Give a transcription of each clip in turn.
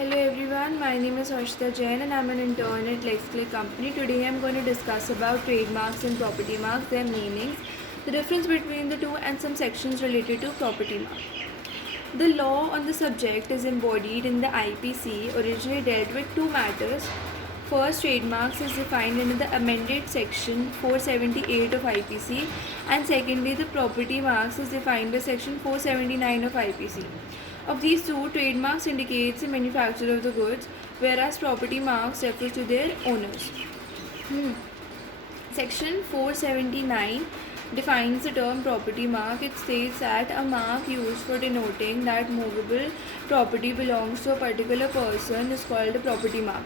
Hello everyone, my name is Harshita Jain and I'm an intern at LexClick company. Today I'm going to discuss about trademarks and property marks, their meanings, the difference between the two and some sections related to property mark. The law on the subject is embodied in the IPC, originally dealt with two matters. First, trademarks is defined in the amended section 478 of IPC, and secondly, the property marks is defined by section 479 of IPC. Of these two, trademarks indicates the manufacturer of the goods, whereas property marks refers to their owners. Section 479 defines the term property mark. It states that a mark used for denoting that movable property belongs to a particular person is called a property mark.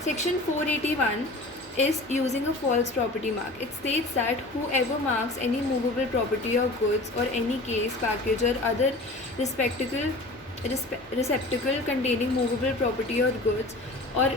Section 481 is using a false property mark. It states that whoever marks any movable property or goods or any case, package or other receptacle containing movable property or goods, or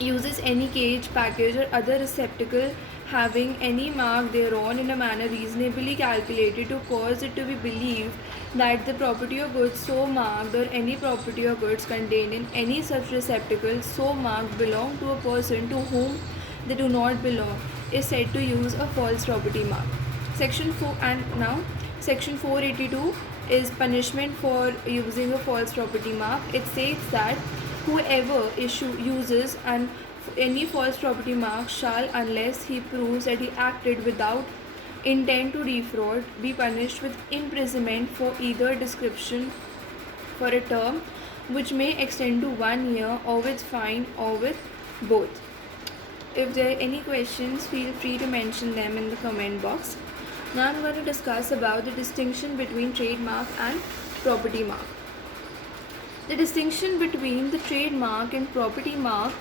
uses any cage, package or other receptacle having any mark thereon in a manner reasonably calculated to cause it to be believed that the property or goods so marked or any property or goods contained in any such receptacle so marked belong to a person to whom they do not belong is said to use a false property mark. Section 482 is punishment for using a false property mark. It states that whoever uses any false property mark shall, unless he proves that he acted without intent to defraud, be punished with imprisonment for either description for a term which may extend to 1 year, or with fine, or with both. If there are any questions, feel free to mention them in the comment box. Now I'm going to discuss about the distinction between trademark and property mark. The distinction between the trademark and property mark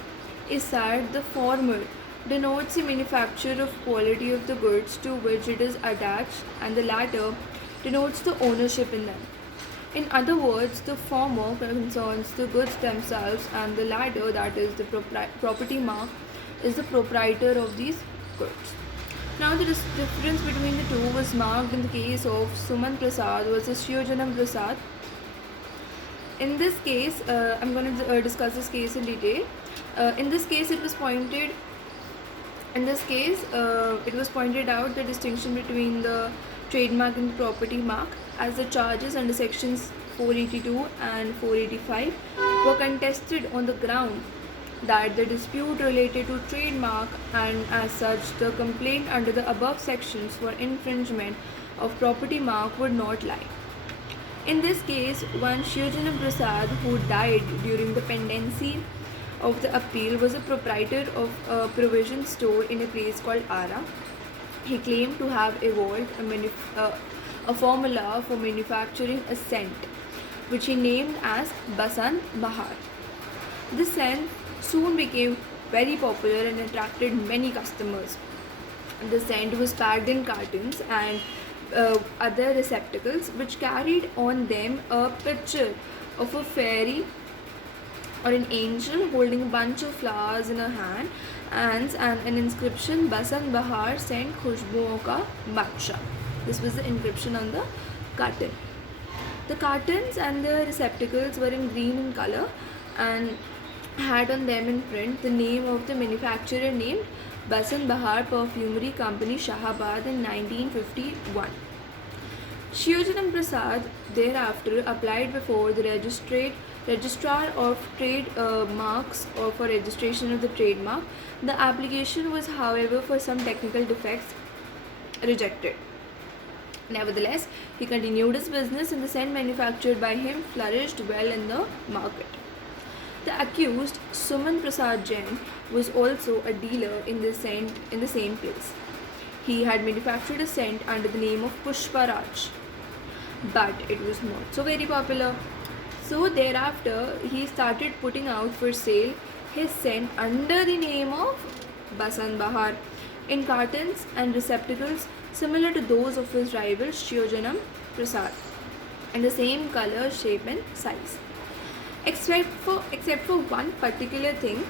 is that the former denotes the manufacture of quality of the goods to which it is attached, and the latter denotes the ownership in them. In other words, the former concerns the goods themselves, and the latter, that is the property mark, is the proprietor of these goods. Now the difference between the two was marked in the case of Suman Prasad versus Shiojanam Prasad. In this case, I'm going to discuss this case in detail. In this case, it was pointed out the distinction between the trademark and the property mark, as the charges under sections 482 and 485 were contested on the ground that the dispute related to trademark, and as such the complaint under the above sections for infringement of property mark would not lie. In this case, one Shiojanam Prasad, who died during the pendency of the appeal, was a proprietor of a provision store in a place called Ara. He claimed to have evolved a formula for manufacturing a scent, which he named as Basant Bahar. This scent soon became very popular and attracted many customers. The scent was packed in cartons and other receptacles which carried on them a picture of a fairy or an angel holding a bunch of flowers in her hand, and an inscription, Basant Bahar scent Khushbuon ka Badshah. This was the inscription on the carton. The cartons and the receptacles were in green in color and had on them in print the name of the manufacturer named Basant Bahar Perfumery Company, Shahabad, in 1951. Shiojanam Prasad thereafter applied before the registrar of trade marks or for registration of the trademark. The application was, however, for some technical defects, rejected. Nevertheless, he continued his business, and the scent manufactured by him flourished well in the market. The accused, Suman Prasad Jain, was also a dealer in the same place. He had manufactured a scent under the name of Pushpa Raj, but it was not so very popular. So thereafter, he started putting out for sale his scent under the name of Basant Bahar in cartons and receptacles similar to those of his rival Shiojanam Prasad, in the same color, shape and size. Except for one particular thing,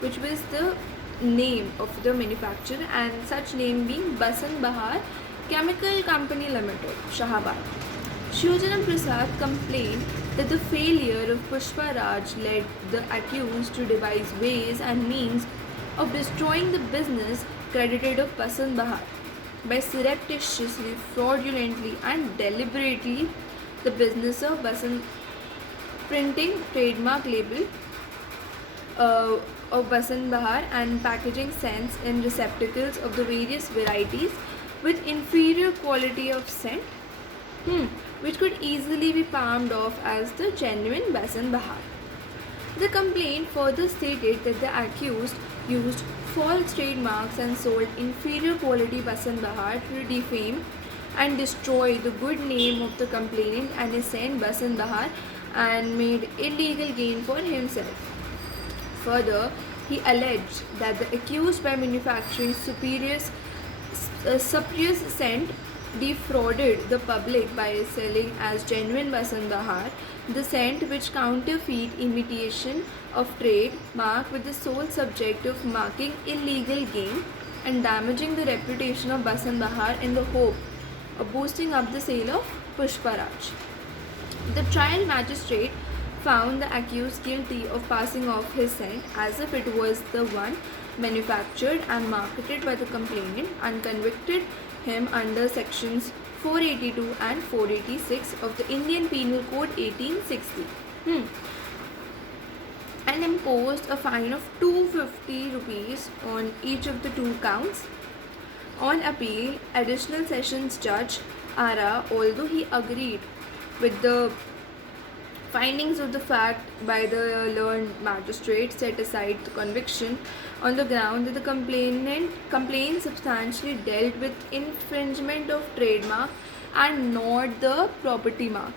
which was the name of the manufacturer, and such name being Basant Bahar Chemical Company Limited, Shahabad. Shiojanam Prasad complained that the failure of Pushpa Raj led the accused to devise ways and means of destroying the business credited of Basant Bahar by surreptitiously, fraudulently, and deliberately the business of Basant printing trademark label uh, of Basant Bahar and packaging scents in receptacles of the various varieties with inferior quality of scent, which could easily be palmed off as the genuine Basant Bahar. The complaint further stated that the accused used false trademarks and sold inferior quality Basant Bahar to defame and destroy the good name of the complainant and his saint Basant Bahar and made illegal gain for himself. Further, he alleged that the accused by manufacturing spurious scent defrauded the public by selling as genuine Basant Bahar the scent which counterfeit imitation of trade mark with the sole subject of marking illegal gain and damaging the reputation of Basant Bahar in the hope of boosting up the sale of Pushparaj. The trial magistrate found the accused guilty of passing off his scent as if it was the one manufactured and marketed by the complainant and convicted him under sections 482 and 486 of the Indian Penal Code 1860 and imposed a fine of 250 rupees on each of the two counts. On appeal, additional sessions judge Ara, although he agreed with the findings of the fact by the learned magistrate, set aside the conviction on the ground that the complaint substantially dealt with infringement of trademark and not the property mark,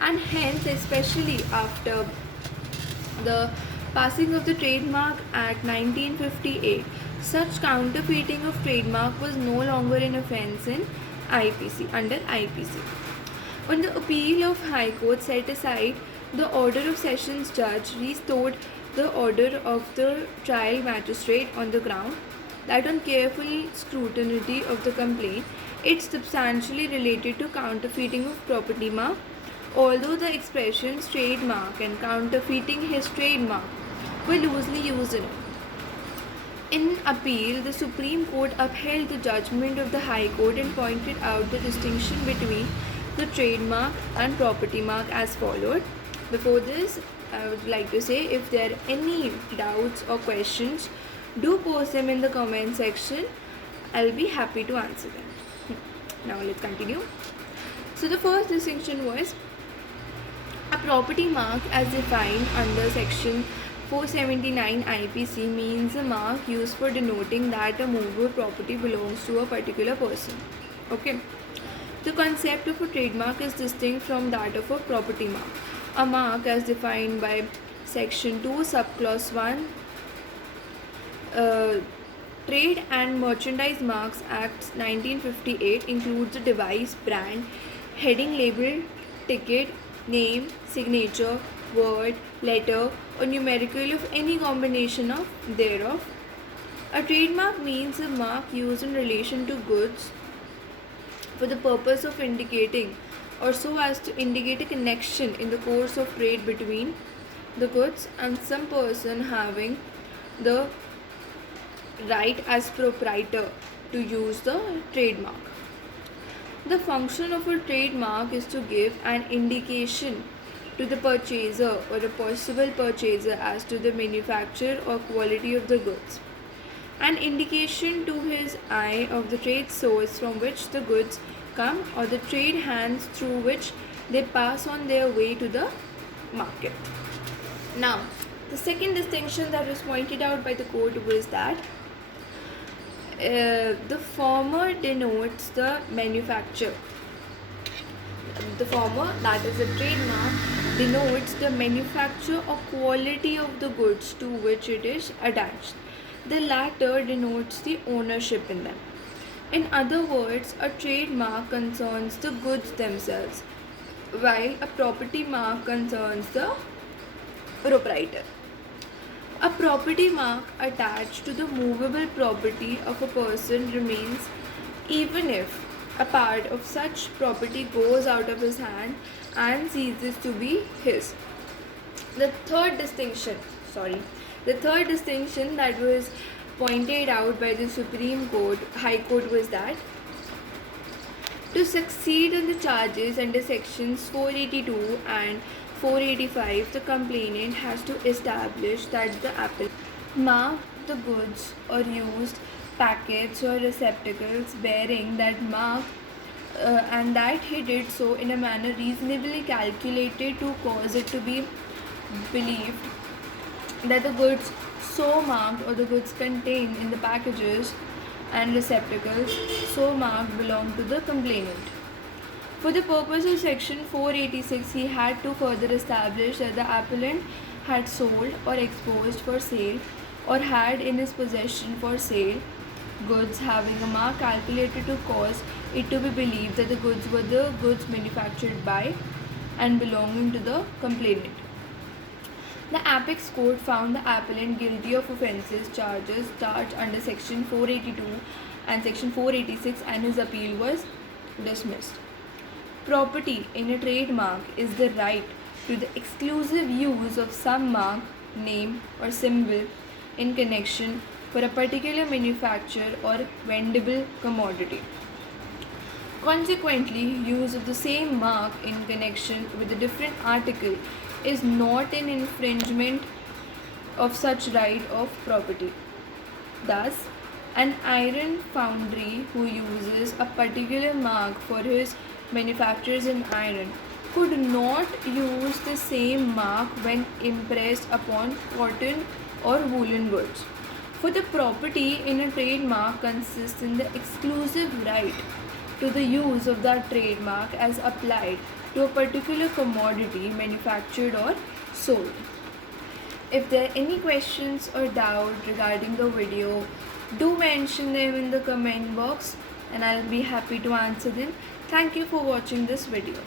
and hence, especially after the passing of the Trademark Act 1958, such counterfeiting of trademark was no longer an offence in IPC under IPC. On the appeal of High Court set aside, the order of Sessions Judge restored the order of the trial magistrate on the ground that on careful scrutiny of the complaint, it substantially related to counterfeiting of property mark, although the expressions trademark and counterfeiting his trademark were loosely used in it. In appeal, the Supreme Court upheld the judgment of the High Court and pointed out the distinction between the trademark and property mark as followed. Before this, I would like to say if there are any doubts or questions, do post them in the comment section. I'll be happy to answer them. Now let's continue. So the first distinction was a property mark as defined under section 479 IPC means a mark used for denoting that a movable property belongs to a particular person. Okay. The concept of a trademark is distinct from that of a property mark. A mark as defined by section 2 subclause 1 Trade and Merchandise Marks Act 1958 includes a device, brand, heading, label, ticket, name, signature, word, letter, or numerical of any combination of thereof. A trademark means a mark used in relation to goods for the purpose of indicating or so as to indicate a connection in the course of trade between the goods and some person having the right as proprietor to use the trademark. The function of a trademark is to give an indication to the purchaser or a possible purchaser as to the manufacture or quality of the goods, an indication to his eye of the trade source from which the goods come or the trade hands through which they pass on their way to the market. Now, the second distinction that was pointed out by the court was that the former denotes the manufacture. The former, that is a trademark, denotes the manufacture or quality of the goods to which it is attached. The latter denotes the ownership in them. In other words, a trademark concerns the goods themselves, while a property mark concerns the proprietor. A property mark attached to the movable property of a person remains even if a part of such property goes out of his hand and ceases to be his. The third distinction, sorry, the third distinction that was pointed out by the Supreme Court, High Court, was that to succeed on the charges under sections 482 and 485, the complainant has to establish that the applicant marked the goods or used packets or receptacles bearing that mark, and that he did so in a manner reasonably calculated to cause it to be believed that the goods so marked or the goods contained in the packages and receptacles so marked belong to the complainant. For the purpose of section 486, he had to further establish that the appellant had sold or exposed for sale or had in his possession for sale goods having a mark calculated to cause it to be believed that the goods were the goods manufactured by and belonging to the complainant. The Apex Court found the appellant guilty of offences charges charged under section 482 and section 486, and his appeal was dismissed. Property in a trademark is the right to the exclusive use of some mark, name, or symbol in connection for a particular manufacture or vendible commodity. Consequently, use of the same mark in connection with a different article is not an infringement of such right of property. Thus, an iron foundry who uses a particular mark for his manufactures in iron could not use the same mark when impressed upon cotton or woolen goods. For the property in a trademark consists in the exclusive right to the use of that trademark as applied to a particular commodity manufactured or sold. If there are any questions or doubt regarding the video, do mention them in the comment box and I'll be happy to answer them. Thank you for watching this video.